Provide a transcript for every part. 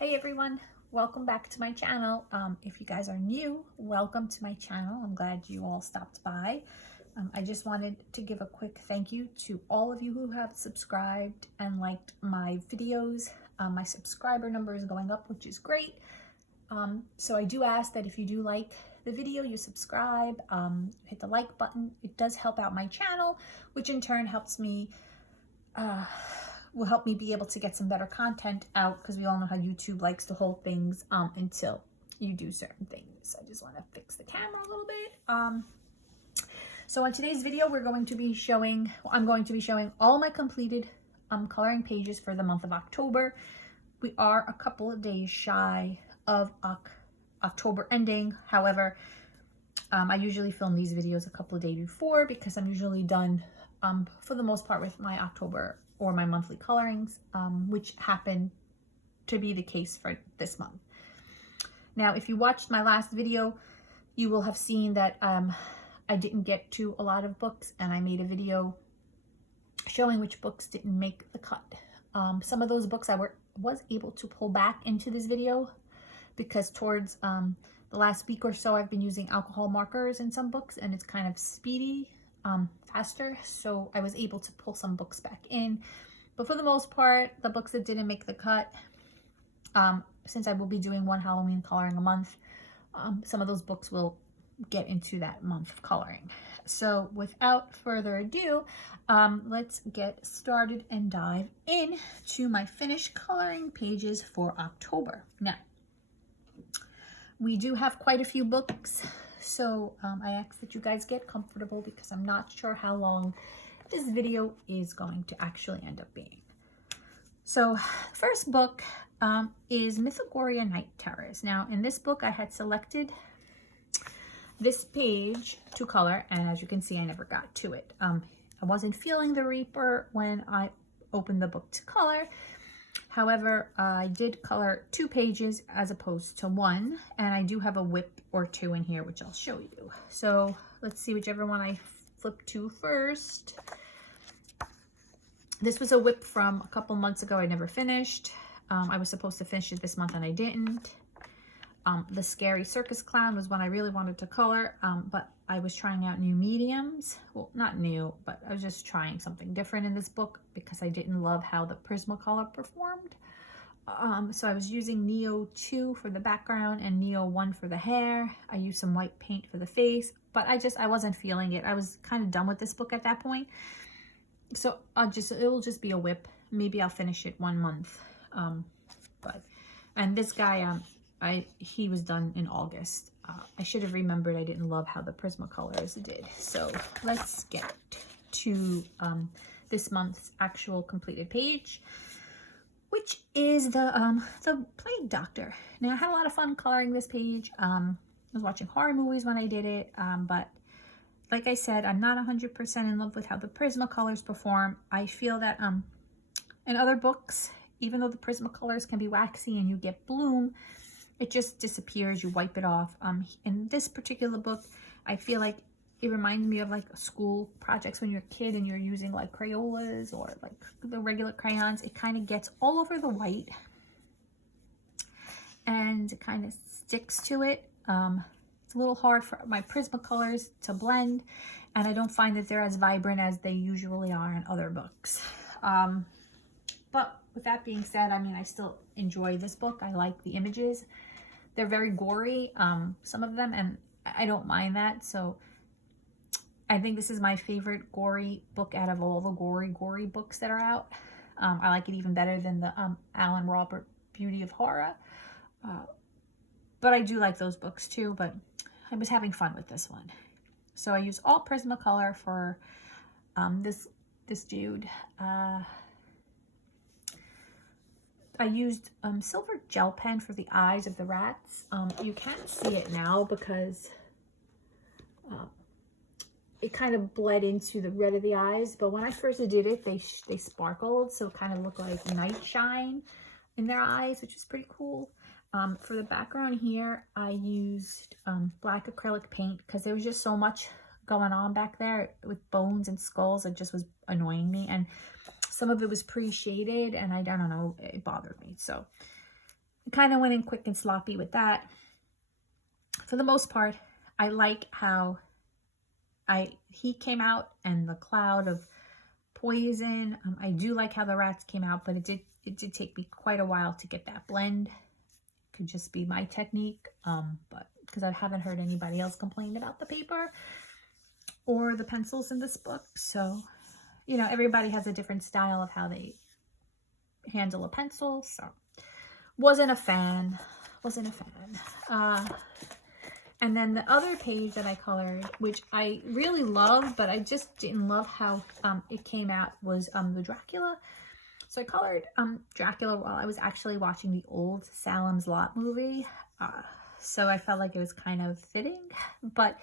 Hey everyone, welcome back to my channel. If you guys are new, welcome to my channel. I'm glad you all stopped by. I just wanted to give a quick thank you to all of you who have subscribed and liked my videos. My subscriber number is going up, which is great. So I do ask that if you do like the video, you subscribe, hit the like button. It does help out my channel, which in turn helps me will help me be able to get some better content out, because we all know how YouTube likes to hold things until you do certain things. I just want to fix the camera a little bit. So in today's video, I'm going to be showing all my completed coloring pages for the month of October. We are a couple of days shy of October ending. However, I usually film these videos a couple of days before because I'm usually done for the most part with my October or my monthly colorings, which happen to be the case for this month. Now, if you watched my last video, you will have seen that I didn't get to a lot of books, and I made a video showing which books didn't make the cut. Some of those books I was able to pull back into this video because towards the last week or so, I've been using alcohol markers in some books, and it's kind of speedy, faster, so I was able to pull some books back in. But for the most part, the books that didn't make the cut, since I will be doing one Halloween coloring a month, some of those books will get into that month of coloring. So without further ado, let's get started and dive in to my finished coloring pages for October. Now, we do have quite a few books, so I ask that you guys get comfortable because I'm not sure how long this video is going to actually end up being. So first book is Mythagoria Night Terrors. Now in this book, I had selected this page to color, and as you can see, I never got to it. I wasn't feeling the Reaper when I opened the book to color. However, I did color 2 pages as opposed to 1, and I do have a whip or 2 in here, which I'll show you. So let's see whichever one I flip to first. This was a whip from a couple months ago. I never finished. I was supposed to finish it this month and I didn't. The Scary Circus Clown was one I really wanted to color, but I was trying out new mediums. Well, not new, but I was just trying something different in this book because I didn't love how the Prismacolor performed. So I was using Neo 2 for the background and Neo 1 for the hair. I used some white paint for the face, but I wasn't feeling it. I was kind of done with this book at that point. So it will just be a whip. Maybe I'll finish it 1 month. And this guy, he was done in August. I should have remembered I didn't love how the Prismacolors did. So let's get to this month's actual completed page, which is the Plague Doctor. Now, I had a lot of fun coloring this page. I was watching horror movies when I did it, but like I said, I'm not 100% in love with how the Prismacolors perform. I feel that in other books, even though the Prismacolors can be waxy and you get bloom, it just disappears, you wipe it off. In this particular book, I feel like it reminds me of like school projects when you're a kid and you're using like Crayolas or like the regular crayons. It kind of gets all over the white and it kind of sticks to it. It's a little hard for my Prismacolors to blend, and I don't find that they're as vibrant as they usually are in other books. But with that being said, I mean, I still enjoy this book. I like the images. They're very gory, some of them, and I don't mind that. So I think this is my favorite gory book out of all the gory books that are out. I like it even better than the Alan Robert Beauty of Horror. But I do like those books too, but I was having fun with this one. So I use all Prismacolor for this dude. I used silver gel pen for the eyes of the rats. You can't see it now because it kind of bled into the red of the eyes. But when I first did it, they sparkled, so it kind of looked like night shine in their eyes, which is pretty cool. For the background here, I used black acrylic paint because there was just so much going on back there with bones and skulls. It just was annoying me. And some of it was pre-shaded and I don't know, it bothered me. So kind of went in quick and sloppy with that. For the most part, I like how he came out and the cloud of poison. I do like how the rats came out, but it did take me quite a while to get that blend. Could just be my technique, but because I haven't heard anybody else complain about the paper or the pencils in this book. So, you know, everybody has a different style of how they handle a pencil. So wasn't a fan. And then the other page that I colored, which I really love, but I just didn't love how it came out, was the Dracula. So I colored Dracula while I was actually watching the old Salem's Lot movie. So I felt like it was kind of fitting, but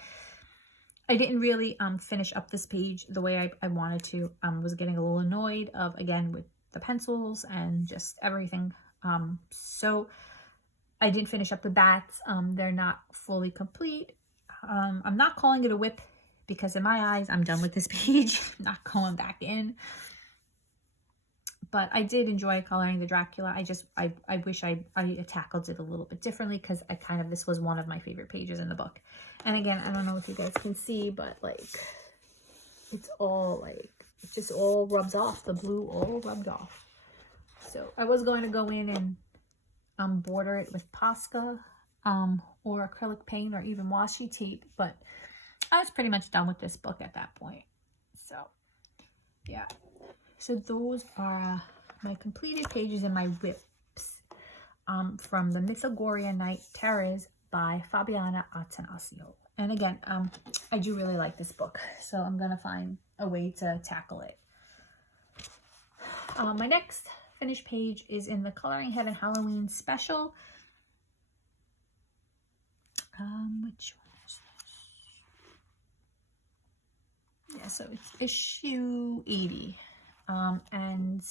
I didn't really finish up this page the way I wanted to. Was getting a little annoyed again with the pencils and just everything. So I didn't finish up the bats. They're not fully complete. I'm not calling it a whip because in my eyes, I'm done with this page. I'm not going back in. But I did enjoy coloring the Dracula. I wish I tackled it a little bit differently because this was one of my favorite pages in the book. And again, I don't know if you guys can see, but like, it's all like, it just all rubs off. The blue all rubbed off. So I was going to go in and border it with Posca or acrylic paint or even washi tape, but I was pretty much done with this book at that point. So yeah, so those are my completed pages and my whips from the Mythagoria Night Terrors by Fabiana Attanasio. And again, I do really like this book, so I'm gonna find a way to tackle it. My next finished page is in the Coloring Heaven Halloween special. Which one is this? Yeah, so it's issue 80. And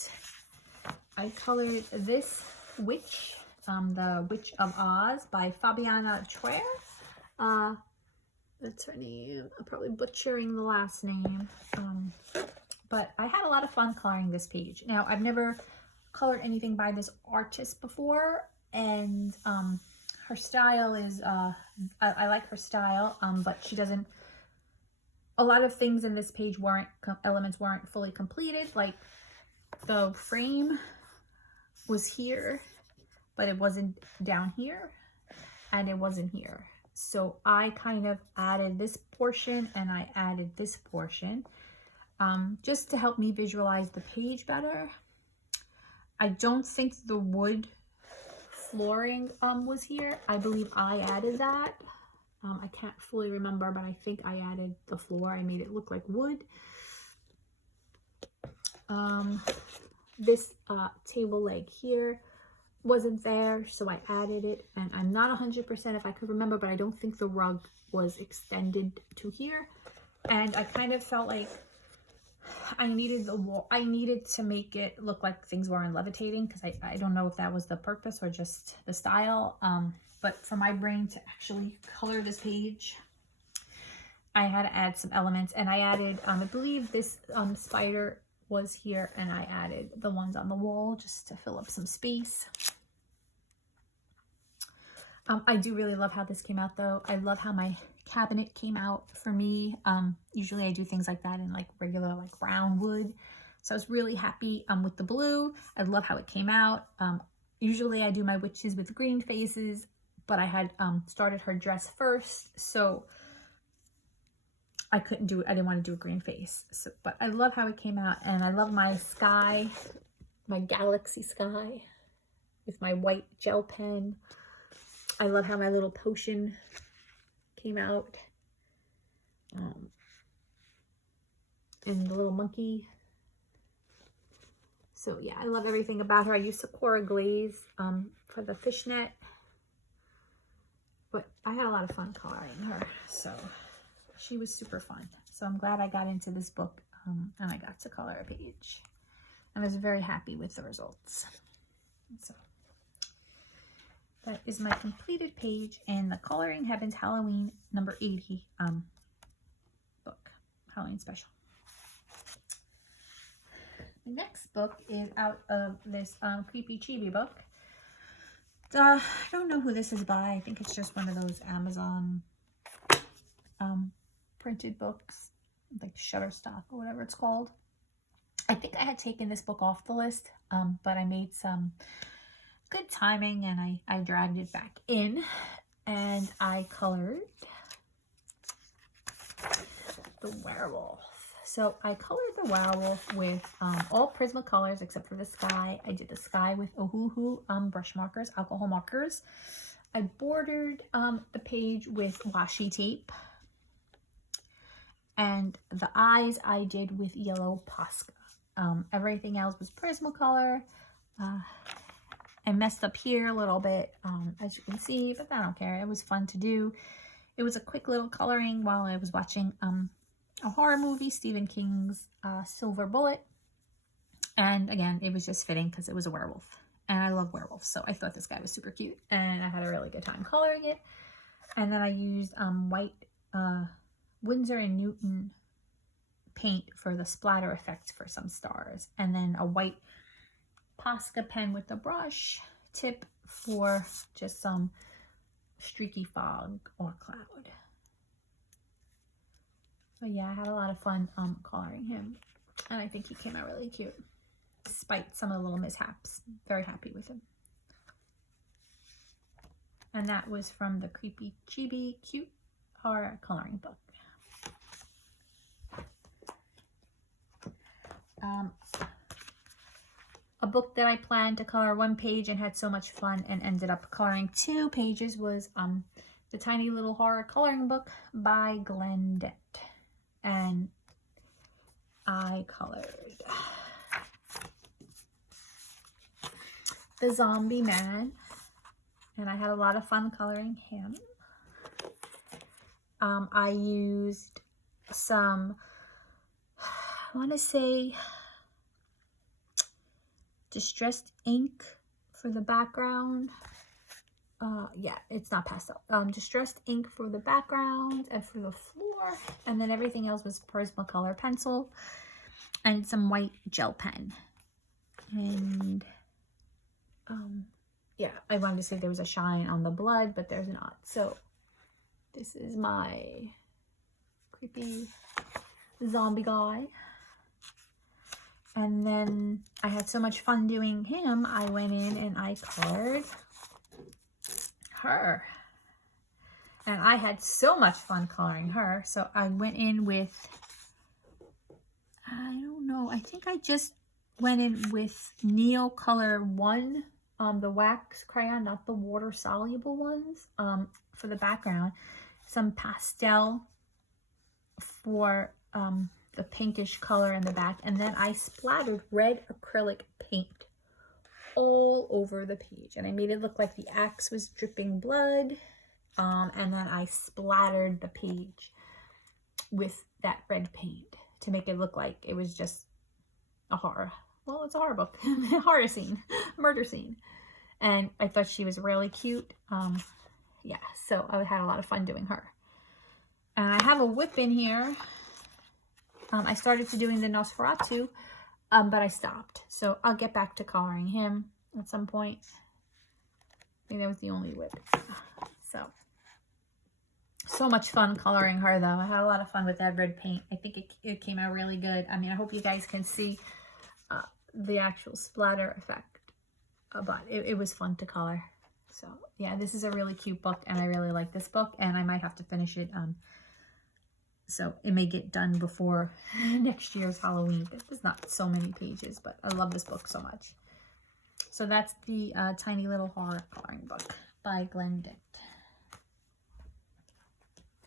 I colored this witch, the Witch of Oz by Fabiana Troyer. That's her name. I'm probably butchering the last name. But I had a lot of fun coloring this page. Now, I've never colored anything by this artist before, and her style is, I like her style, but she doesn't, a lot of things in this page elements weren't fully completed. Like the frame was here, but it wasn't down here, and it wasn't here. So I kind of added this portion and I added this portion just to help me visualize the page better. I don't think the wood flooring was here. I believe I added that. I can't fully remember, but I think I added the floor. I made it look like wood. This table leg here wasn't there, so I added it, and I'm not 100% if I could remember, but I don't think the rug was extended to here. And I kind of felt like I needed the wall, I needed to make it look like things weren't levitating, because I don't know if that was the purpose or just the style. But for my brain to actually color this page, I had to add some elements, and I added, I believe this spider was here, and I added the ones on the wall just to fill up some space. I do really love how this came out though. I love how my cabinet came out for me. Usually I do things like that in like regular like brown wood. So I was really happy with the blue. I love how it came out. Usually I do my witches with green faces, but I had started her dress first, so I couldn't do it. I didn't want to do a green face. So, but I love how it came out, and I love my sky, my galaxy sky with my white gel pen. I love how my little potion came out. And the little monkey. So yeah, I love everything about her. I used Sakura glaze for the fishnet. But I had a lot of fun coloring her. So she was super fun. So I'm glad I got into this book and I got to color a page. And I was very happy with the results. So that is my completed page in the Coloring Heavens Halloween number 80 book, Halloween special. The next book is out of this Creepy Chibi book. I don't know who this is by. I think it's just one of those Amazon printed books, like Shutterstock or whatever it's called. I think I had taken this book off the list, but I made some good timing and I dragged it back in, and I colored the Werewolf. So I colored the Werewolf with all Prismacolors except for the sky. I did the sky with Ohuhu brush markers, alcohol markers. I bordered the page with washi tape. And the eyes I did with yellow Posca. Everything else was Prismacolor. I messed up here a little bit, as you can see, but I don't care. It was fun to do. It was a quick little coloring while I was watching a horror movie, Stephen King's Silver Bullet. And again, it was just fitting because it was a werewolf. And I love werewolves, so I thought this guy was super cute. And I had a really good time coloring it. And then I used white Winsor & Newton paint for the splatter effects for some stars. And then a white Posca pen with the brush tip for just some streaky fog or cloud. So yeah, I had a lot of fun coloring him, and I think he came out really cute despite some of the little mishaps. Very happy with him. And that was from the Creepy Chibi Cute Horror Coloring Book. A book that I planned to color one page and had so much fun and ended up coloring 2 pages was the Tiny Little Horror Coloring Book by Glendette. And I colored the Zombie Man, and I had a lot of fun coloring him. I used some, I want to say, distressed ink for the background. Yeah, it's not pastel. Distressed ink for the background and for the floor, and then everything else was Prismacolor pencil and some white gel pen. And yeah, I wanted to say there was a shine on the blood, but there's not. So this is my creepy zombie guy. And then I had so much fun doing him, I went in and I colored her. And I had so much fun coloring her. So I went in with, I don't know, I think I just went in with Neo Color 1, the wax crayon, not the water soluble ones, for the background. Some pastel for the pinkish color in the back, and then I splattered red acrylic paint all over the page, and I made it look like the axe was dripping blood, and then I splattered the page with that red paint to make it look like it was just a horror. Well, it's a horror book. Horror scene, murder scene. And I thought she was really cute. Yeah, so I had a lot of fun doing her. And I have a whip in here. I started to doing the Nosferatu, but I stopped. So I'll get back to coloring him at some point. I think that was the only whip. So much fun coloring her, though. I had a lot of fun with that red paint. I think it came out really good. I mean, I hope you guys can see the actual splatter effect, but it was fun to color. So yeah, this is a really cute book, and I really like this book, and I might have to finish it. So it may get done before next year's Halloween. There's not so many pages, but I love this book so much. So that's the Tiny Little Horror Coloring Book by Glendette.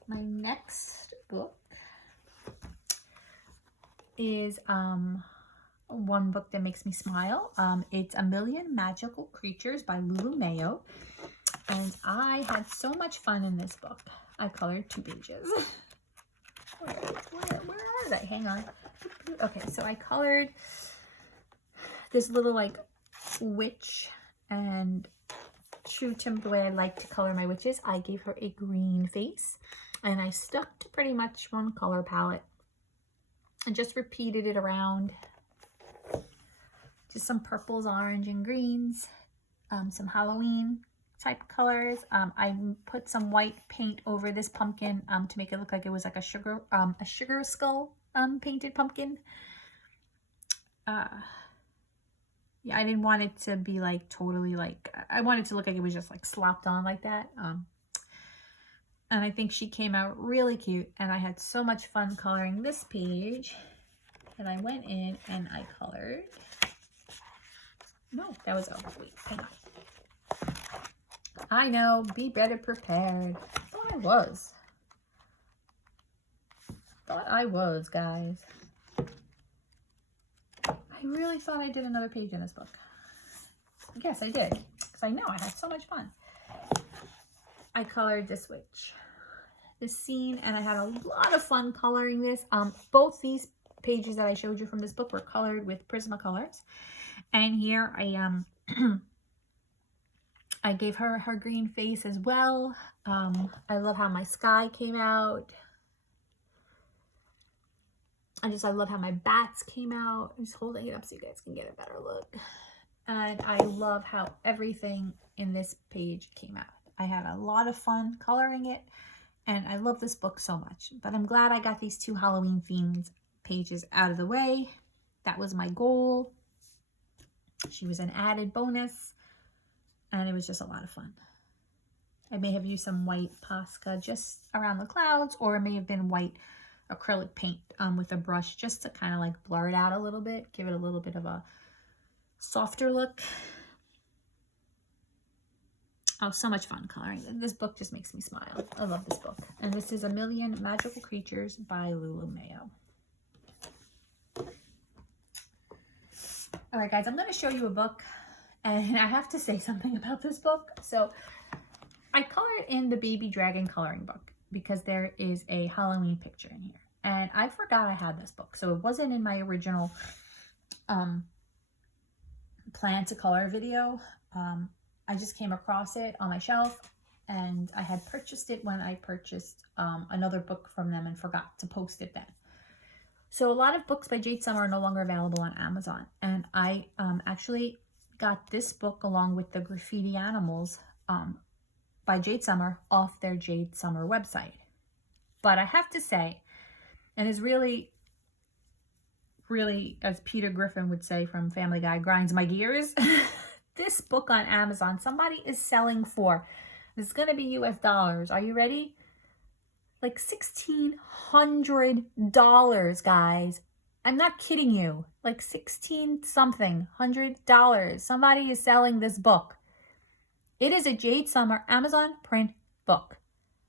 My next book is one book that makes me smile. It's A Million Magical Creatures by Lulu Mayo. And I had so much fun in this book. I colored 2 pages. Where are they? Hang on. Okay, so I colored this little like witch, and true to the way I like to color my witches, I gave her a green face, and I stuck to pretty much one color palette and just repeated it around. Just some purples, orange, and greens, some Halloween type colors. I put some white paint over this pumpkin to make it look like it was like a sugar skull painted pumpkin. Yeah, I didn't want it to be like totally like, I wanted to look like it was just like slopped on like that. And I think she came out really cute, and I had so much fun coloring this page that I went in and I colored. No, that was, oh wait, hang on. I know, be better prepared. Thought I was, guys. I really thought I did another page in this book. Yes, I did, because I know I had so much fun. I colored this witch, this scene, and I had a lot of fun coloring this. Both these pages that I showed you from this book were colored with Prismacolors, and here I I gave her her green face as well. I love how my sky came out. I love how my bats came out. I'm just holding it up so you guys can get a better look. And I love how everything in this page came out. I had a lot of fun coloring it, and I love this book so much. But I'm glad I got these 2 Halloween themed pages out of the way. That was my goal. She was an added bonus, and it was just a lot of fun. I may have used some white Posca just around the clouds, or it may have been white acrylic paint with a brush just to kind of like blur it out a little bit, give it a little bit of a softer look. Oh, so much fun coloring. This book just makes me smile. I love this book. And this is A Million Magical Creatures by Lulu Mayo. All right, guys, I'm going to show you a book, and I have to say something about this book. So I colored in the Baby Dragon coloring book because there is a Halloween picture in here. And I forgot I had this book. So it wasn't in my original plan to color video. I just came across it on my shelf, and I had purchased it when I purchased another book from them and forgot to post it then. So a lot of books by Jade Summer are no longer available on Amazon. And I actually got this book along with the Graffiti Animals by Jade Summer off their Jade Summer website. But I have to say, and it's really, as Peter Griffin would say from Family Guy, grinds my gears. This book on Amazon, somebody is selling for, it's going to be US dollars. Are you ready? Like $1,600, guys. I'm not kidding you. Like $1,600. Somebody is selling this book. It is a Jade Summer Amazon print book.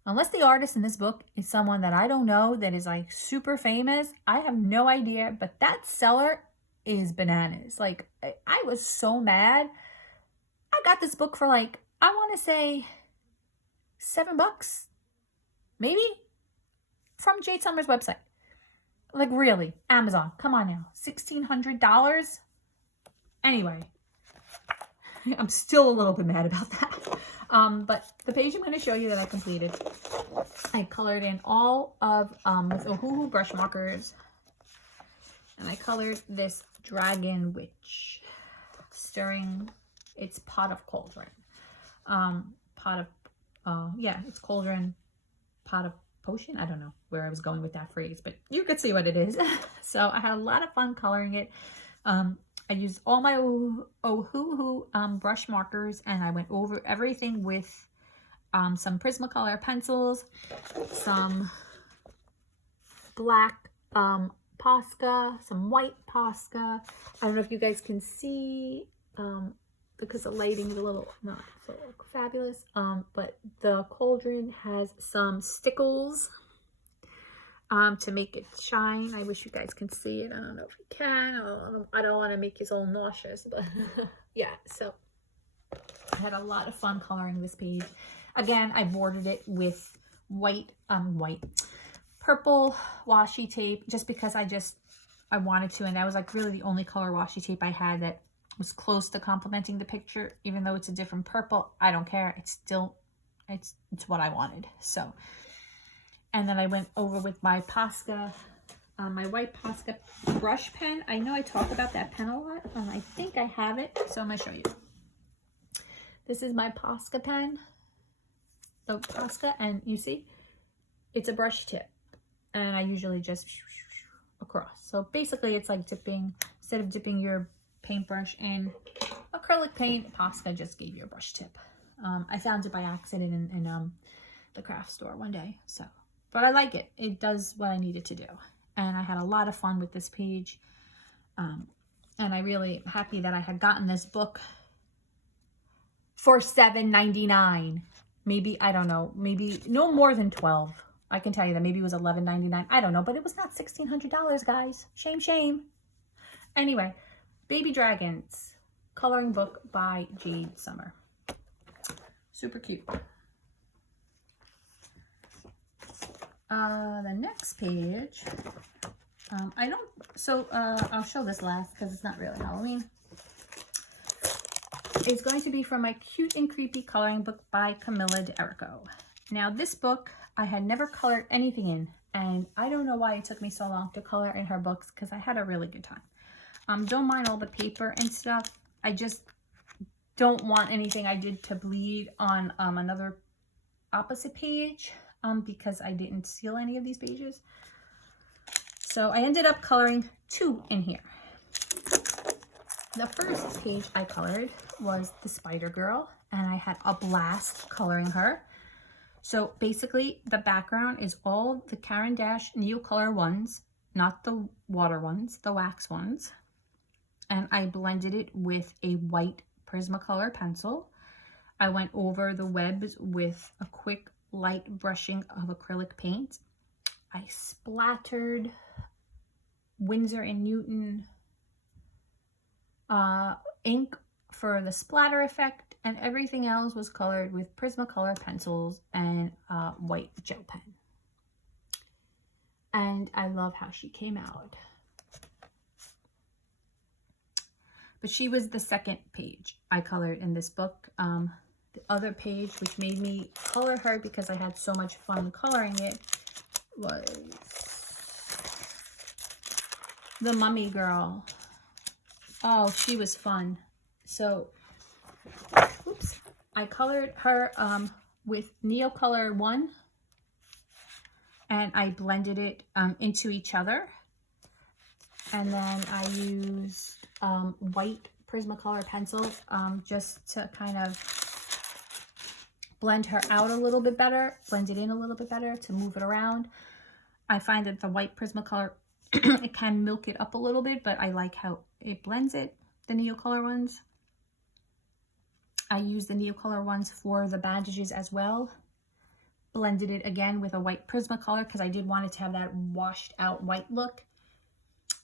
Unless the artist in this book is someone that I don't know, that is like super famous, I have no idea. But that seller is bananas. Like, I was so mad. I got this book for like, I want to say $7, maybe, from Jade Summer's website. Like, really, Amazon, come on now, $1,600. Anyway, I'm still a little bit mad about that. But the page I'm going to show you that I completed, I colored in all of with Ohuhu brush markers, and I colored this dragon witch stirring its pot of cauldron. It's cauldron, pot of potion. I don't know where I was going with that phrase, but you could see what it is. So I had a lot of fun coloring it. I used all my Ohuhu brush markers, and I went over everything with some Prismacolor pencils, some black Posca, some white Posca. I don't know if you guys can see because the lighting is a little not so fabulous, but the cauldron has some stickles to make it shine. I wish you guys can see it. I don't know if you can. I don't want to make you so nauseous, but yeah. So I had a lot of fun coloring this page. Again, I bordered it with purple washi tape, just because I wanted to, and that was like really the only color washi tape I had that was close to complementing the picture. Even though it's a different purple, I don't care. It's still, it's what I wanted. So, and then I went over with my Posca, my white Posca brush pen. I know I talk about that pen a lot, and I think I have it, so I'm gonna show you. This is my Posca pen, the Posca, and you see, it's a brush tip, and I usually just across. So basically it's like dipping, instead of dipping your paintbrush in acrylic paint, Posca just gave you a brush tip. I found it by accident in the craft store one day, so, but I like it. It does what I need it to do. And I had a lot of fun with this page. And I really am happy that I had gotten this book for $7.99. Maybe, I don't know, maybe no more than 12. I can tell you that maybe it was $11.99. I don't know, but it was not $1,600, guys. Shame, shame. Anyway, Baby Dragons, coloring book by Jade Summer. Super cute. The next page, I'll show this last because it's not really Halloween. It's going to be from my Cute and Creepy coloring book by Camilla D'Erico. Now this book, I had never colored anything in, and I don't know why it took me so long to color in her books because I had a really good time. Don't mind all the paper and stuff. I just don't want anything I did to bleed on another opposite page because I didn't seal any of these pages. So I ended up coloring 2 in here. The first page I colored was the Spider Girl, and I had a blast coloring her. So basically the background is all the Caran d'Ache Neocolor ones, not the water ones, the wax ones. And I blended it with a white Prismacolor pencil. I went over the webs with a quick light brushing of acrylic paint. I splattered Winsor & Newton ink for the splatter effect, and everything else was colored with Prismacolor pencils and white gel pen. And I love how she came out. But she was the second page I colored in this book. The other page, which made me color her because I had so much fun coloring it, was the Mummy Girl. Oh, she was fun. So, oops, I colored her with Neocolor 1, and I blended it into each other. And then I used white Prismacolor pencil just to kind of blend her out a little bit better, blend it in a little bit better to move it around. I find that the white Prismacolor, it can milk it up a little bit, but I like how it blends it, the Neocolor ones. I use the Neocolor ones for the bandages as well. Blended it again with a white Prismacolor because I did want it to have that washed out white look.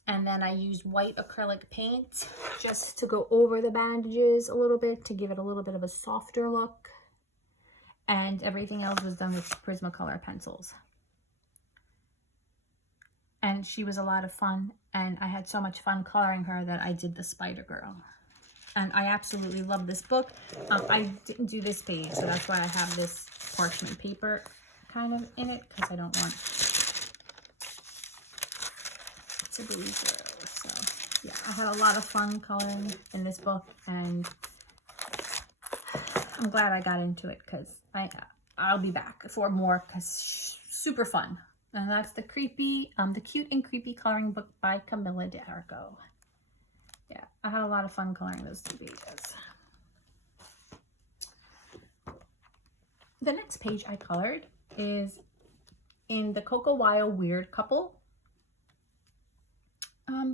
And then I used white acrylic paint just to go over the bandages a little bit to give it a little bit of a softer look. And everything else was done with Prismacolor pencils. And she was a lot of fun, and I had so much fun coloring her that I did the Spider Girl. And I absolutely love this book. I didn't do this page, so that's why I have this parchment paper kind of in it, because I don't want to breeze through. So yeah, I had a lot of fun coloring in this book, and I'm glad I got into it because I'll be back for more because super fun. And that's the Cute and Creepy coloring book by Camilla D'Erico. Yeah, I had a lot of fun coloring those 2 pages. The next page I colored is in the Kawaiihara Weird Couple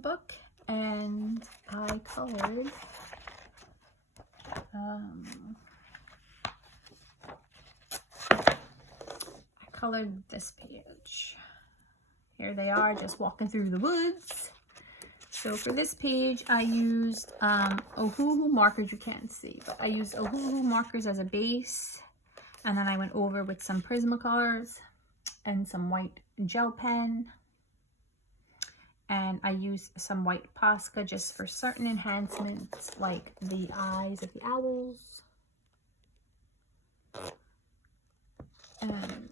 book, and I colored this page. Here they are, just walking through the woods. So for this page, I used Ohuhu markers. You can't see, but I used Ohuhu markers as a base, and then I went over with some Prismacolors and some white gel pen, and I used some white Posca just for certain enhancements, like the eyes of the owls. And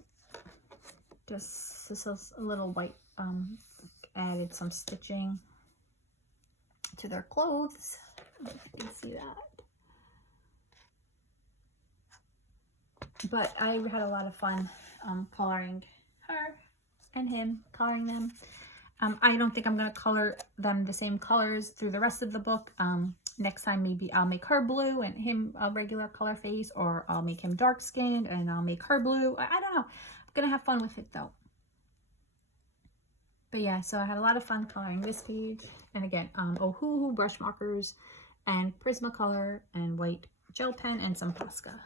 just this is a little white, added some stitching to their clothes. I don't know if you can see that. but I had a lot of fun coloring her and him, coloring them. I don't think I'm going to color them the same colors through the rest of the book. Next time, maybe I'll make her blue and him a regular color face, or I'll make him dark skinned and I'll make her blue. I don't know. I'm going to have fun with it though. But yeah, so I had a lot of fun coloring this page. And again, Ohuhu brush markers and Prismacolor and white gel pen and some Posca.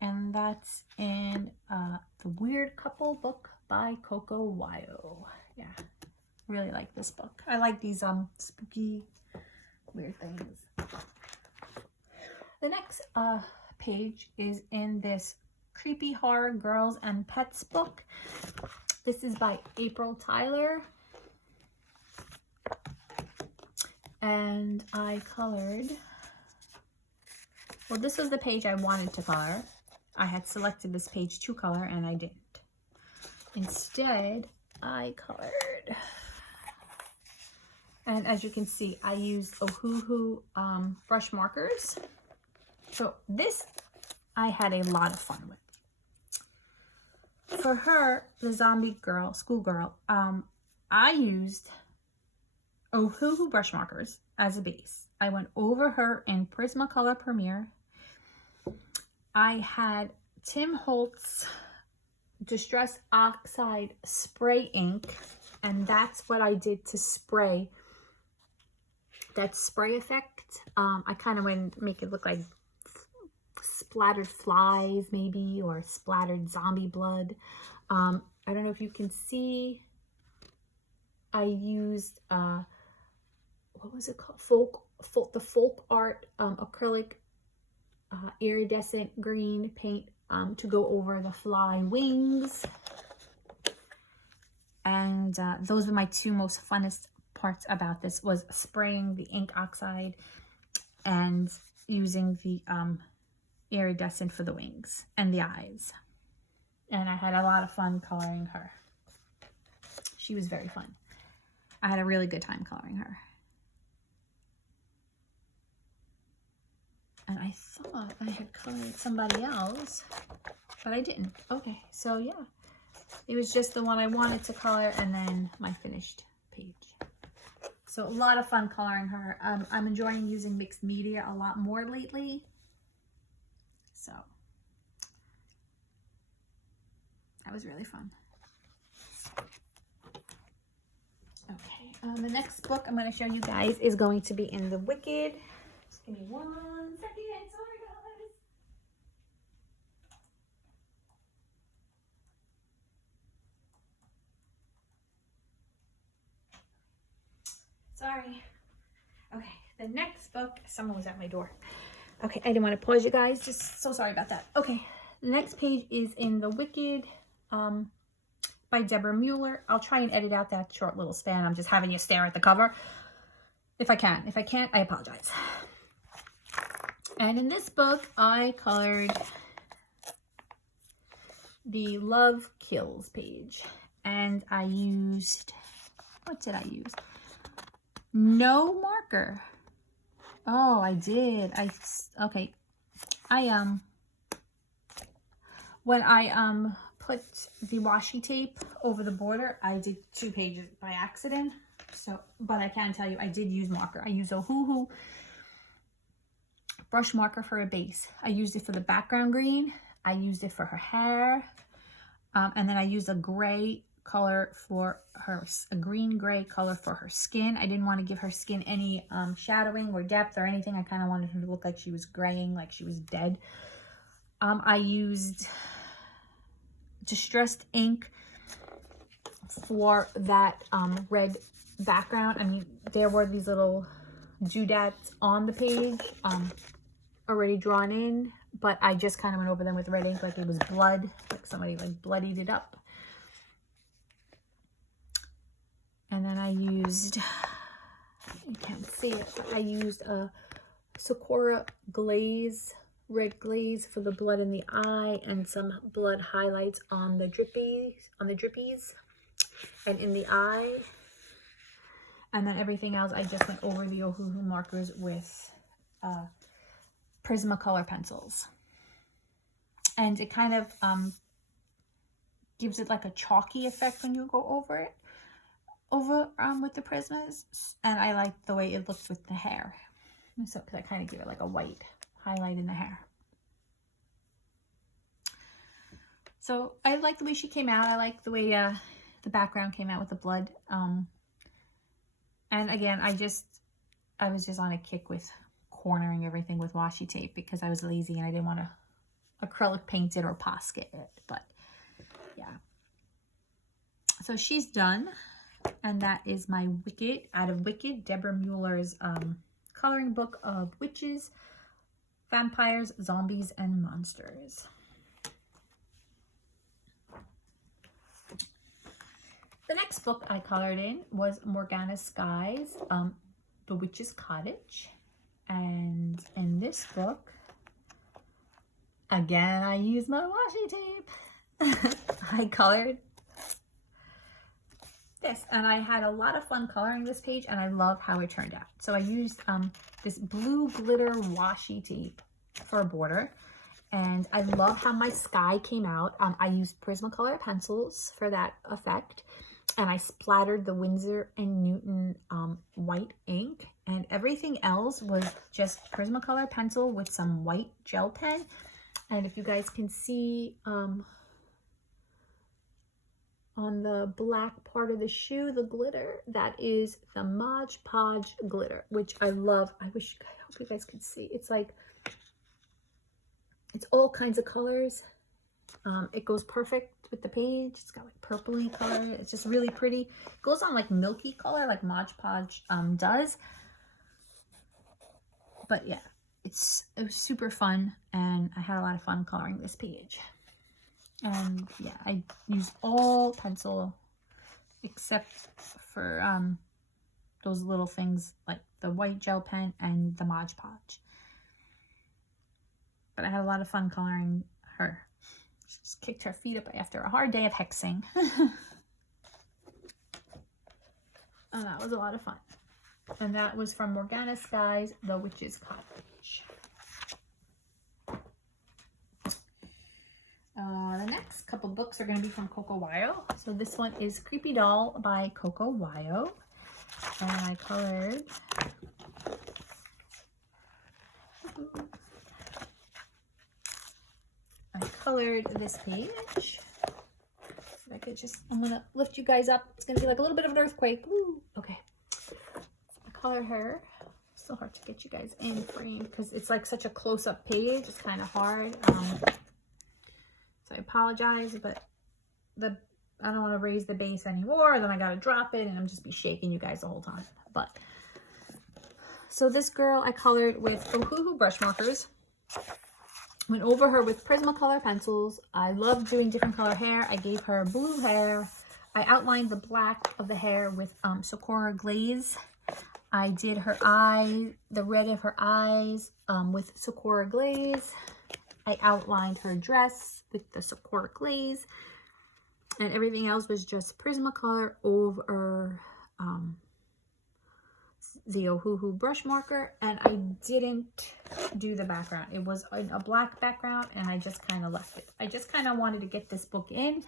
And that's in The Weird Couple book by Kawaiihara. Yeah, really like this book. I like these spooky, weird things. The next page is in this Creepy Horror Girls and Pets book. This is by April Tyler. And I colored, well, this was the page I wanted to color. I had selected this page to color and I didn't. Instead, I colored, and as you can see, I used Ohuhu brush markers. So this I had a lot of fun with. For her, the zombie girl, schoolgirl, I used Ohuhu brush markers as a base. I went over her in Prismacolor Premier. I had Tim Holtz Distress Oxide spray ink, and that's what I did to spray that spray effect. I kind of went and make it look like splattered flies maybe, or splattered zombie blood. I don't know if you can see, I used what was it called, the folk art acrylic iridescent green paint to go over the fly wings. And those were my two most funnest parts about this, was spraying the ink oxide and using the iridescent for the wings and the eyes. And I had a lot of fun coloring her. She was very fun. I had a really good time coloring her. And I thought I had colored somebody else, but I didn't. Okay, so yeah. It was just the one I wanted to color and then my finished page. So a lot of fun coloring her. I'm enjoying using mixed media a lot more lately. So that was really fun. Okay, the next book I'm going to show you guys is going to be in The Wicked. Just give me 1 second. Sorry, guys. Sorry. Okay, the next book, someone was at my door. Okay, I didn't want to pause you guys. Just so sorry about that. Okay, the next page is in The Wicked by Deborah Mueller. I'll try and edit out that short little span. I'm just having you stare at the cover. If I can. If I can't, I apologize. And in this book, I colored the Love Kills page. And I used, what did I use? No marker. Oh, I did. Okay. When I put the washi tape over the border, I did 2 pages by accident. So, but I can tell you, I did use marker. I used a Ohuhu brush marker for a base. I used it for the background green. I used it for her hair. And then I used a gray color for her, a green gray color for her skin. I didn't want to give her skin any shadowing or depth or anything. I kind of wanted her to look like she was graying, like she was dead. I used distressed ink for that red background. I mean, there were these little doodads on the page already drawn in, but I just kind of went over them with red ink like it was blood, like somebody like bloodied it up. And then I used, you can't see it, but I used a Sakura glaze, red glaze for the blood in the eye, and some blood highlights on the drippies and in the eye. And then everything else, I just went over the Ohuhu markers with Prismacolor pencils. And it kind of gives it like a chalky effect when you go over it, with the Prismas. And I like the way it looks with the hair. So, because I kind of give it like a white highlight in the hair. So I like the way she came out. I like the way the background came out with the blood. And again, I was just on a kick with cornering everything with washi tape because I was lazy and I didn't want to acrylic paint it or Posca it. But yeah. So she's done. And that is my Wicked, out of Wicked, Deborah Mueller's coloring book of witches, vampires, zombies, and monsters. The next book I colored in was Morgana Sky's The Witch's Cottage. And in this book, again, I used my washi tape. I colored this, and I had a lot of fun coloring this page, and I love how it turned out. So I used this blue glitter washi tape for a border, and I love how my sky came out. I used Prismacolor pencils for that effect, and I splattered the Winsor & Newton white ink, and everything else was just Prismacolor pencil with some white gel pen. And if you guys can see on the black part of the shoe, the glitter, that is the Mod Podge glitter, which I love. I hope you guys could see. It's like, it's all kinds of colors. It goes perfect with the page. It's got like purpley color. It's just really pretty. It goes on like milky color like Mod Podge does. But yeah, it was super fun, and I had a lot of fun coloring this page. And yeah, I used all pencil except for those little things like the white gel pen and the Mod Podge. But I had a lot of fun coloring her. She just kicked her feet up after a hard day of hexing. And that was a lot of fun. And that was from Morgana Sky's The Witch's Cottage. The next couple books are going to be from Kawaiihara. So this one is Creepy Doll by Kawaiihara. And I colored this page. If I could just, I'm going to lift you guys up. It's going to be like a little bit of an earthquake. Woo. Okay. I colored her. So hard to get you guys in frame because it's like such a close-up page. It's kind of hard. So I apologize, but I don't want to raise the base anymore. Then I got to drop it, and I'm just be shaking you guys the whole time. But so this girl I colored with Ohuhu brush markers. Went over her with Prismacolor pencils. I love doing different color hair. I gave her blue hair. I outlined the black of the hair with Sakura glaze. I did her eye, the red of her eyes with Sakura glaze. I outlined her dress with the Sakura glaze. And everything else was just Prismacolor over the Ohuhu brush marker. And I didn't do the background. It was a black background, and I just kind of left it. I just kind of wanted to get this book in,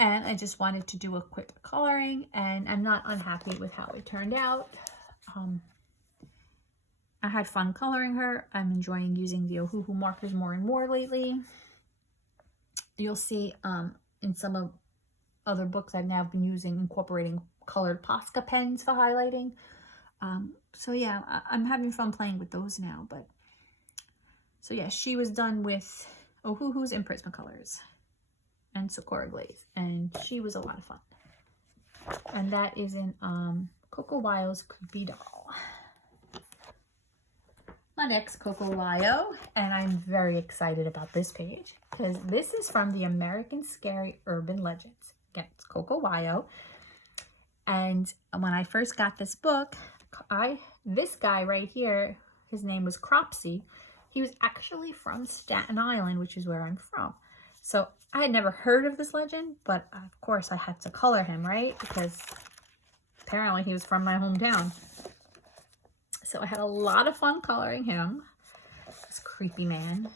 and I just wanted to do a quick coloring, and I'm not unhappy with how it turned out. I had fun coloring her. I'm enjoying using the Ohuhu markers more and more lately. You'll see in some of other books I've now been incorporating colored Posca pens for highlighting. So yeah, I'm having fun playing with those now. But so yeah, she was done with Ohuhus and Prismacolors and Sakura glaze, and she was a lot of fun. And that is in Kawaiihara's Creepy Doll. My next Kawaiihara, and I'm very excited about this page because this is from the American Scary Urban Legends. Again, it's Kawaiihara. And when I first got this book, this guy right here, his name was Cropsy. He was actually from Staten Island, which is where I'm from. So I had never heard of this legend, but of course I had to color him, right? Because apparently he was from my hometown. So I had a lot of fun coloring him. This creepy man.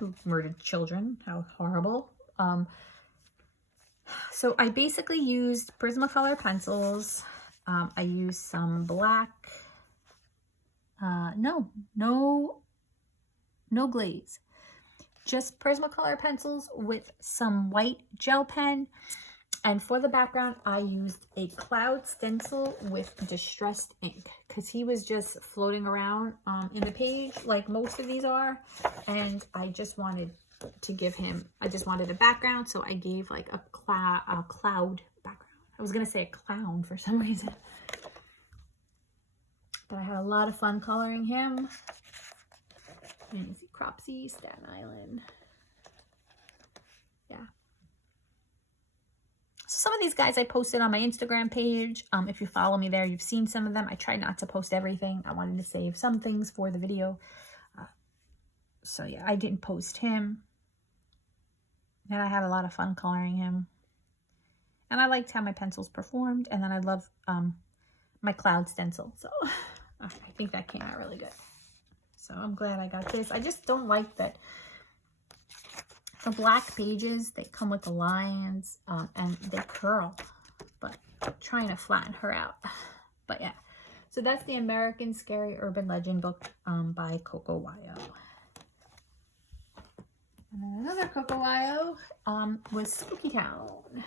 who murdered children. How horrible. So I basically used Prismacolor pencils. I used some black, no glaze. Just Prismacolor pencils with some white gel pen. And for the background, I used a cloud stencil with distressed ink because he was just floating around in the page like most of these are. And I just wanted to give him, I just wanted a background. So I gave like a cloud background. I was going to say a clown for some reason. But I had a lot of fun coloring him. And you see Cropsy, Staten Island. Yeah. Some of these guys I posted on my Instagram page. If you follow me there, you've seen some of them. I try not to post everything. I wanted to save some things for the video. So yeah, I didn't post him. And I had a lot of fun coloring him. And I liked how my pencils performed. And then I love my cloud stencil. So I think that came out really good. So I'm glad I got this. I just don't like that the black pages, they come with the lines and they curl, but I'm trying to flatten her out. But yeah, so that's the American Scary Urban Legend book by Kawaiihara. And then another Kawaiihara was Spooky Town.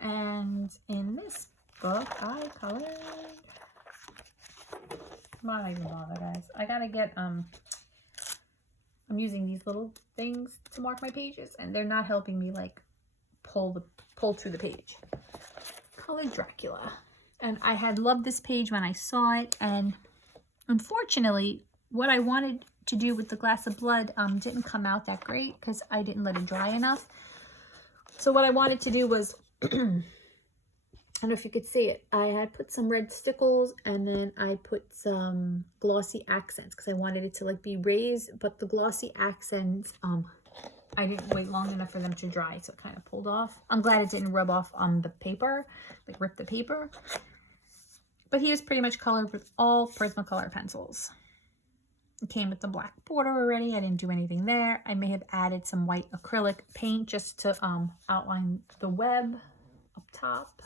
And in this book, I colored, I'm not even bother, guys. I gotta get, I'm using these little things to mark my pages, and they're not helping me like pull through the page. Colored Dracula. And I had loved this page when I saw it, and unfortunately, what I wanted to do with the Glass of Blood didn't come out that great because I didn't let it dry enough. So what I wanted to do was, I don't know if you could see it, I had put some red stickles and then I put some glossy accents because I wanted it to like be raised, but the glossy accents, I didn't wait long enough for them to dry, so it kind of pulled off. I'm glad it didn't rub off on the paper, like rip the paper. But he was pretty much colored with all Prismacolor pencils. It came with the black border already. I didn't do anything there. I may have added some white acrylic paint just to outline the web up top.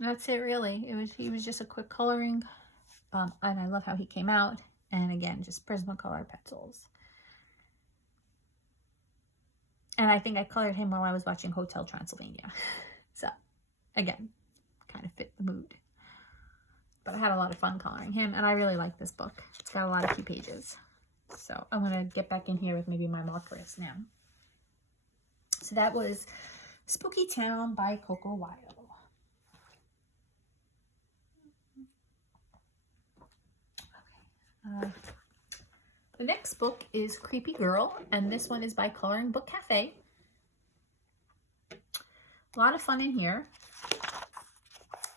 That's it really. He was just a quick coloring. And I love how he came out. And again, just Prismacolor pencils. And I think I colored him while I was watching Hotel Transylvania. So again, kind of fit the mood. But I had a lot of fun coloring him, and I really like this book. It's got a lot of cute pages. So I'm going to get back in here with maybe my markers now. So that was Spooky Town by Kawaiihara. Okay. The next book is Creepy Girl, and this one is by Coloring Book Cafe. A lot of fun in here.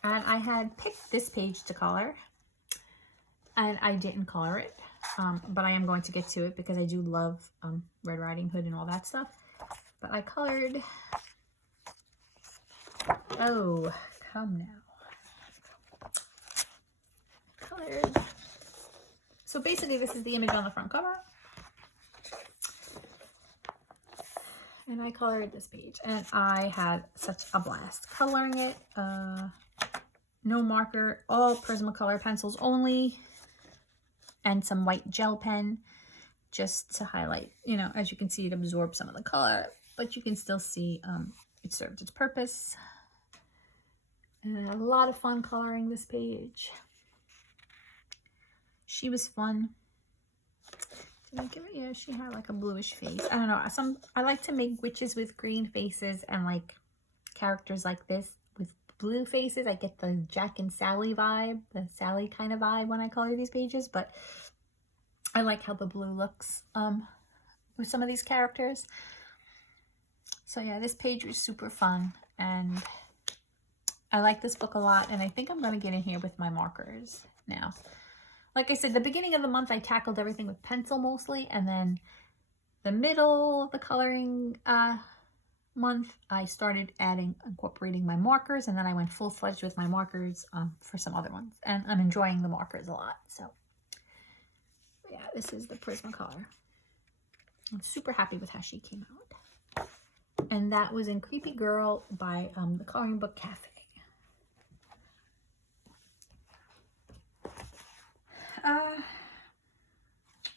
And I had picked this page to color, and I didn't color it, but I am going to get to it because I do love Red Riding Hood and all that stuff. But I colored, oh, come now. Colored. So basically this is the image on the front cover. And I colored this page, and I had such a blast coloring it. No marker, all Prismacolor pencils only, and some white gel pen just to highlight. You know, as you can see, it absorbs some of the color, but you can still see it served its purpose. And I had a lot of fun coloring this page. She was fun. Did I give it? Yeah, she had like a bluish face. I don't know. I like to make witches with green faces and like characters like this with blue faces. I get the Jack and Sally vibe, the Sally kind of vibe when I color these pages, but I like how the blue looks with some of these characters. So yeah, this page was super fun, and I like this book a lot, and I think I'm going to get in here with my markers now. Like I said, the beginning of the month I tackled everything with pencil mostly, and then the middle of the coloring month, I started incorporating my markers, and then I went full-fledged with my markers for some other ones. And I'm enjoying the markers a lot. So yeah, this is the Prismacolor. I'm super happy with how she came out. And that was in Creepy Girl by the Coloring Book Cafe.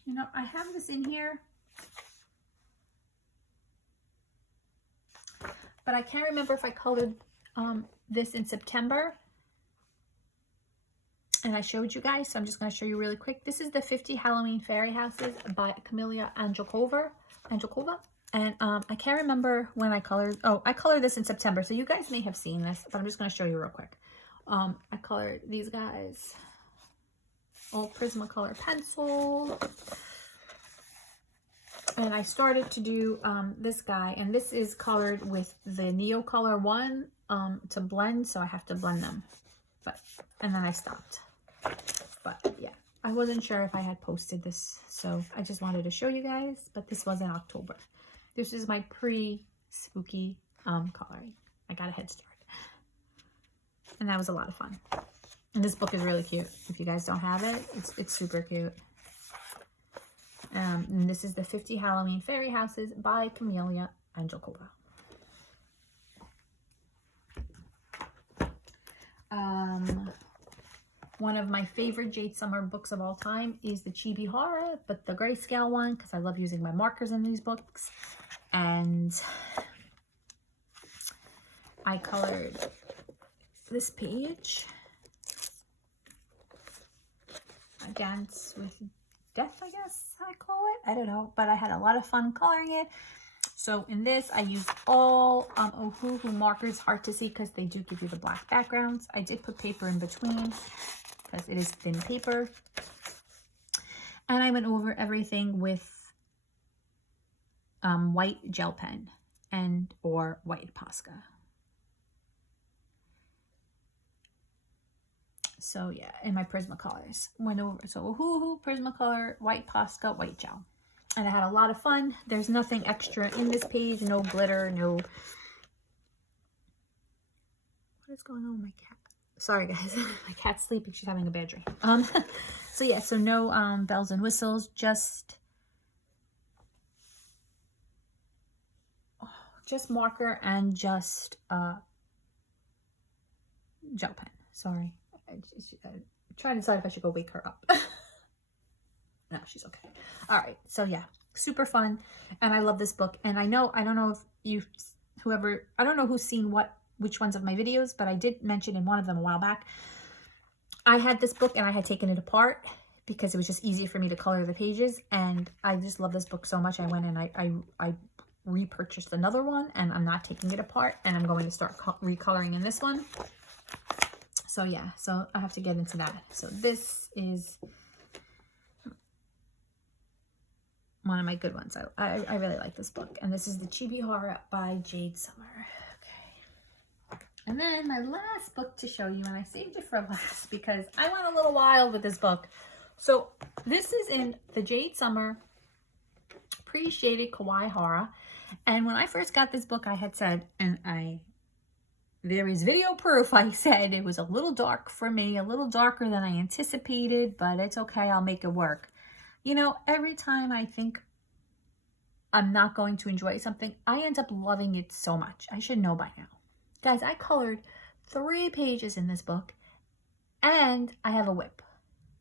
You know, I have this in here, but I can't remember if I colored this in September. And I showed you guys, so I'm just going to show you really quick. This is the 50 Halloween Fairy Houses by Camilla Angelkova. And I can't remember when I colored. Oh, I colored this in September, so you guys may have seen this, but I'm just going to show you real quick. I colored these guys, all Prismacolor pencil. And I started to do this guy, and this is colored with the Neo Color one to blend, so I have to blend them. And then I stopped. But yeah, I wasn't sure if I had posted this, so I just wanted to show you guys. But this was in October. This is my pre-spooky coloring. I got a head start, and that was a lot of fun. And this book is really cute. If you guys don't have it, it's super cute. And this is the 50 Halloween Fairy Houses by Camilla Angelkova. One of my favorite Jade Summer books of all time is the Chibihara, but the grayscale one, because I love using my markers in these books. And I colored this page, Dance with Death, I guess I call it. I don't know, but I had a lot of fun coloring it. So in this, I used all Ohuhu markers, hard to see because they do give you the black backgrounds. I did put paper in between because it is thin paper. And I went over everything with white gel pen or white Posca. So yeah, in my Prismacolors went over. So Ohuhu, Prismacolor, white Posca, white gel. And I had a lot of fun. There's nothing extra in this page. No glitter, no... What is going on with my cat? Sorry, guys. My cat's sleeping. She's having a bad dream. So yeah, so no bells and whistles. Just marker and just gel pen. Sorry. I'm trying to decide if I should go wake her up. No, she's okay. All right. So yeah, super fun. And I love this book. And I don't know if I don't know who's seen which ones of my videos, but I did mention in one of them a while back. I had this book and I had taken it apart because it was just easier for me to color the pages. And I just love this book so much. I went and I repurchased another one, and I'm not taking it apart, and I'm going to start recoloring in this one. So yeah, so I have to get into that. So this is one of my good ones. I really like this book. And this is the Chibihara by Jade Summer. Okay. And then my last book to show you, and I saved it for last because I went a little wild with this book. So this is in the Jade Summer Pre-Shaded Kawaiihara. And when I first got this book, I had said, and there is video proof, I said it was a little dark for me, a little darker than I anticipated, but it's okay, I'll make it work. You know, every time I think I'm not going to enjoy something, I end up loving it so much. I should know by now. Guys, I colored 3 pages in this book, and I have a whip.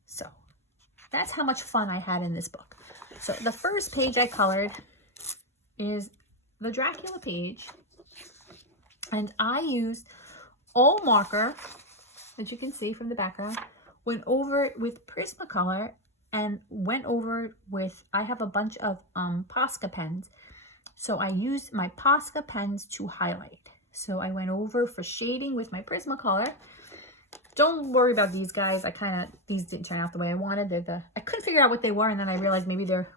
So that's how much fun I had in this book. So the first page I colored is the Dracula page. And I used all marker, as you can see from the background, went over it with Prismacolor, and went over it with, I have a bunch of Posca pens. So I used my Posca pens to highlight. So I went over for shading with my Prismacolor. Don't worry about these guys. These didn't turn out the way I wanted. I couldn't figure out what they were, and then I realized maybe they're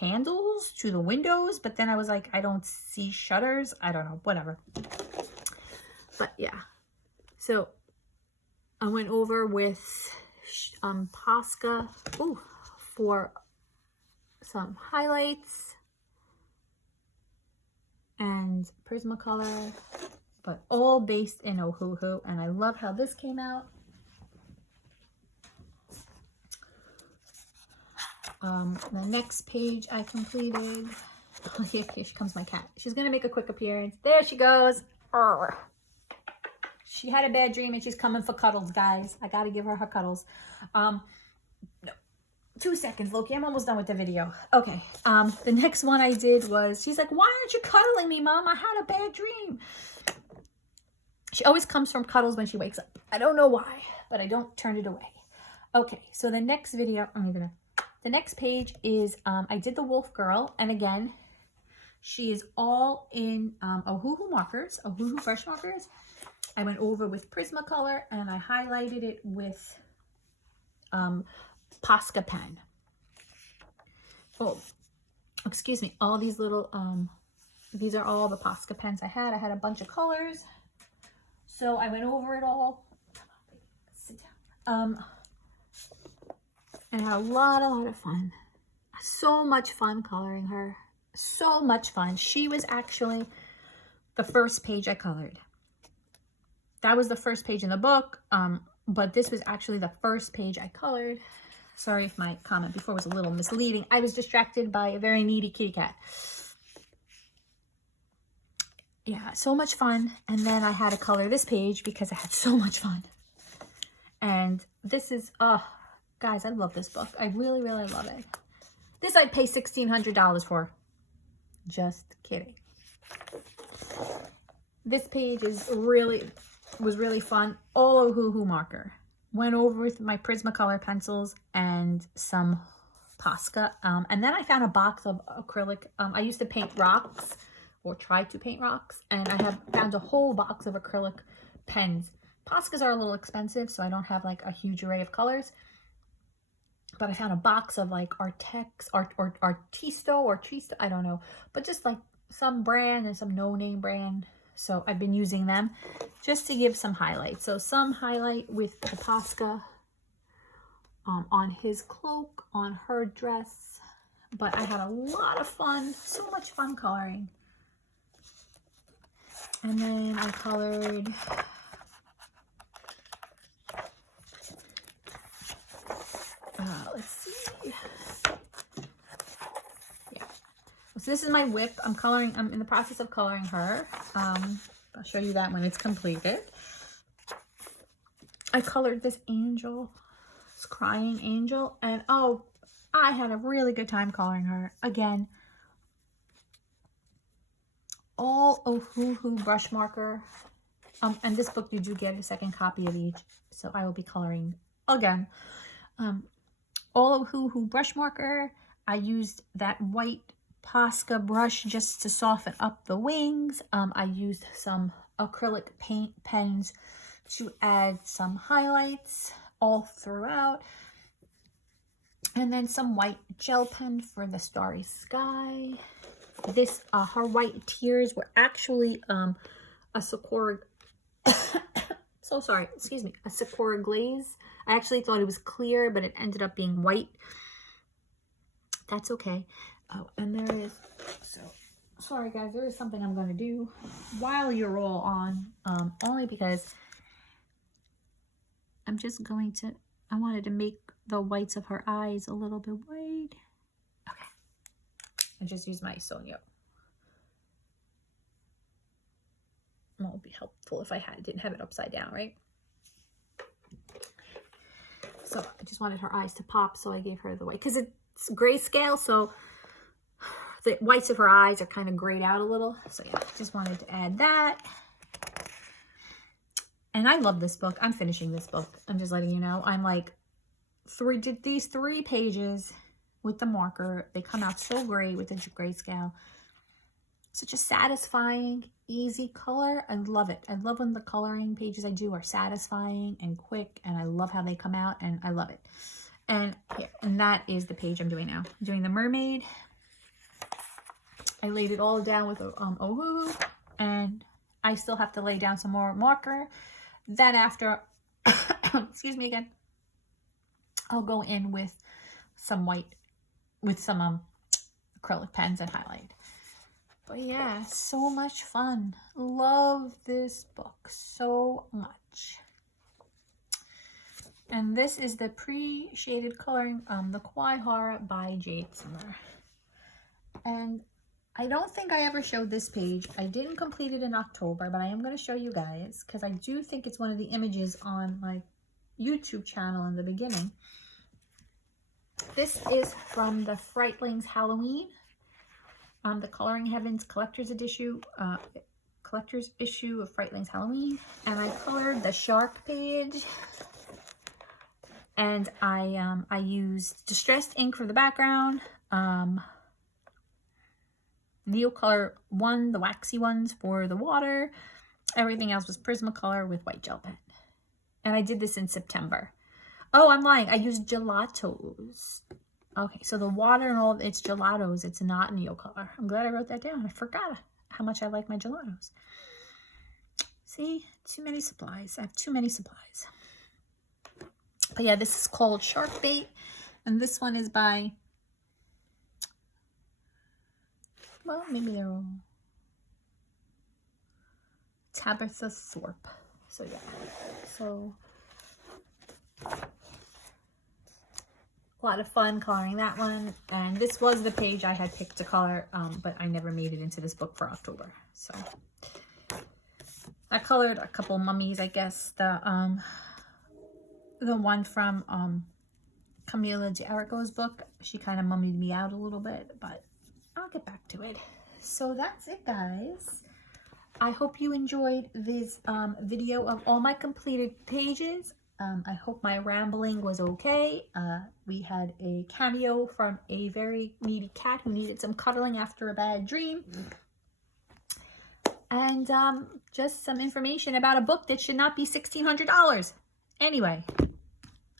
handles to the windows, but then I was like, I don't see shutters. I don't know, whatever. But yeah, so I went over with Posca for some highlights. and Prismacolor, but all based in Ohuhu. And I love how this came out. The next page I completed. Oh, here comes my cat. She's gonna make a quick appearance. There she goes. Arr. She had a bad dream and she's coming for cuddles, guys. I gotta give her her cuddles. No. 2 seconds, Loki. I'm almost done with the video. Okay. The next one I did was, she's like, why aren't you cuddling me, Mom? I had a bad dream. She always comes from cuddles when she wakes up. I don't know why, but I don't turn it away. Okay, so the next video, the next page is, I did the Wolf Girl, and again, she is all in Ohuhu markers, Ohuhu brush markers. I went over with Prismacolor, and I highlighted it with Posca pen. Oh, excuse me, all these little, these are all the Posca pens I had. I had a bunch of colors, so I went over it all. Come on, baby, sit down. And I had a lot of fun. So much fun coloring her. So much fun. She was actually the first page I colored. That was the first page in the book, but this was actually the first page I colored. Sorry if my comment before was a little misleading. I was distracted by a very needy kitty cat. Yeah, so much fun. And then I had to color this page because I had so much fun. And this is, guys, I love this book. I really, really love it. This I'd pay $1,600 for. Just kidding. This page is was really fun. All Ohuhu marker. Went over with my Prismacolor pencils and some Posca. And then I found a box of acrylic. I used to paint rocks, or try to paint rocks. And I have found a whole box of acrylic pens. Poscas are a little expensive, so I don't have like a huge array of colors. But I found a box of like Artex, Artisto, I don't know. But just like some brand and some no-name brand. So I've been using them just to give some highlights. So some highlight with the Posca on his cloak, on her dress. But I had a lot of fun, so much fun coloring. And then I colored let's see. Yeah. So this is my whip. I'm in the process of coloring her. I'll show you that when it's completed. I colored this angel, this crying angel, and oh, I had a really good time coloring her. Again, all Ohuhu brush marker. And this book, you do get a second copy of each. So I will be coloring again. All Ohuhu brush marker. I used that white Posca brush just to soften up the wings. I used some acrylic paint pens to add some highlights all throughout. And then some white gel pen for the starry sky. This, her white tears were actually a Sakura, so sorry, excuse me, a Sakura glaze. I actually thought it was clear, but it ended up being white. That's okay. Oh, and there is, so sorry guys, there is something I'm going to do while you're all on, only because I'm just going to, I wanted to make the whites of her eyes a little bit white. Okay. I just used my Sonia. Well, it would be helpful if I didn't have it upside down, right? So I just wanted her eyes to pop, so I gave her the white. Because it's grayscale, so the whites of her eyes are kind of grayed out a little. So yeah, just wanted to add that. And I love this book. I'm finishing this book. I'm just letting you know. I'm like, did these 3 pages with the marker. They come out so great with the grayscale. Such a satisfying, easy color. I love it. I love when the coloring pages I do are satisfying and quick, and I love how they come out, and I love it. And here, and that is the page I'm doing now. I'm doing the mermaid. I laid it all down with Ohuhu, and I still have to lay down some more marker. Then after, excuse me again, I'll go in with some white, with some acrylic pens and highlight. But yeah, so much fun. Love this book so much. And this is the pre-shaded coloring, the Kawaiihara by Jade Summer. And I don't think I ever showed this page. I didn't complete it in October, but I am going to show you guys because I do think it's one of the images on my YouTube channel in the beginning. This is from the Frightlings Halloween, the Coloring Heavens collector's issue of Frightlings Halloween, and I colored the shark page, and I used distressed ink for the background, Neocolor one, the waxy ones for the water. Everything else was Prismacolor with white gel pen. And I did this in September. Oh, I'm lying. I used gelatos. Okay, so the water and all, it's gelatos. It's not Neocolor. I'm glad I wrote that down. I forgot how much I like my gelatos. See, too many supplies. I have too many supplies. But yeah, this is called Shark Bait. And this one is by... well, maybe they're all Tabitha Thorpe. So yeah, so a lot of fun coloring that one. And this was the page I had picked to color, but I never made it into this book for October. So I colored a couple mummies, I guess. The one from Camila D'Arico's book, she kind of mummied me out a little bit, but I'll get back to it. So that's it, guys. I hope you enjoyed this video of all my completed pages. I hope my rambling was okay. We had a cameo from a very needy cat who needed some cuddling after a bad dream. And just some information about a book that should not be $1,600. Anyway,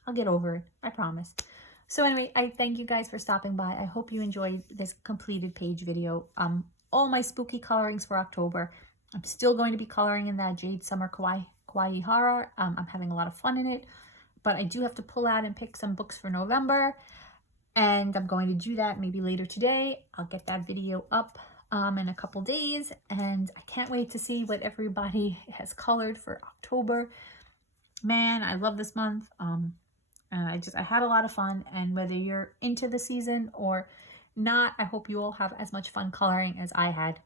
I'll get over it. I promise. So anyway, I thank you guys for stopping by. I hope you enjoyed this completed page video. All my spooky colorings for October. I'm still going to be coloring in that Jade Summer Kawaiihara. I'm having a lot of fun in it, but I do have to pull out and pick some books for November, and I'm going to do that maybe later today. I'll get that video up in a couple days, and I can't wait to see what everybody has colored for October. Man, I love this month. I had a lot of fun, and whether you're into the season or not, I hope you all have as much fun coloring as I had.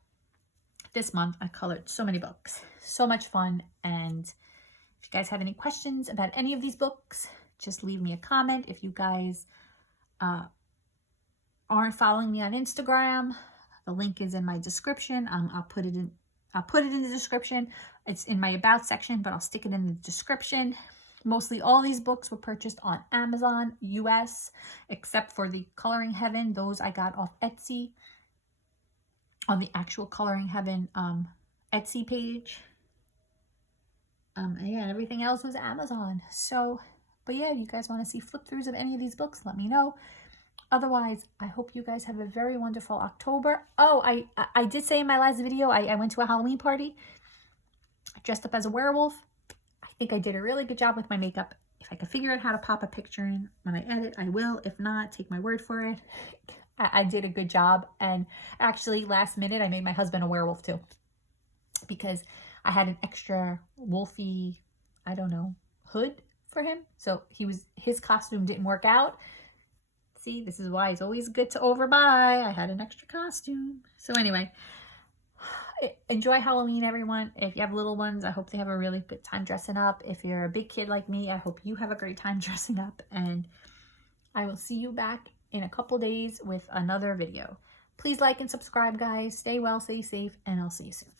This month, I colored so many books. So much fun. And if you guys have any questions about any of these books, just leave me a comment. If you guys aren't following me on Instagram, the link is in my description. I'll put it in the description. It's in my about section, but I'll stick it in the description. Mostly all these books were purchased on Amazon US, except for the Coloring Heaven. Those I got off Etsy, on the actual Coloring Heaven Etsy page. And yeah, everything else was Amazon. So, but yeah, if you guys want to see flip throughs of any of these books, let me know. Otherwise, I hope you guys have a very wonderful October. Oh, I did say in my last video, I went to a Halloween party. I dressed up as a werewolf. I think I did a really good job with my makeup. If I can figure out how to pop a picture in when I edit, I will. If not, take my word for it. I did a good job. And actually, last minute, I made my husband a werewolf too. Because I had an extra wolfy, I don't know, hood for him. So his costume didn't work out. See, this is why it's always good to overbuy. I had an extra costume. So anyway, enjoy Halloween, everyone. If you have little ones, I hope they have a really good time dressing up. If you're a big kid like me, I hope you have a great time dressing up. And I will see you back in a couple days with another video. Please like and subscribe, guys. Stay well, stay safe, and I'll see you soon.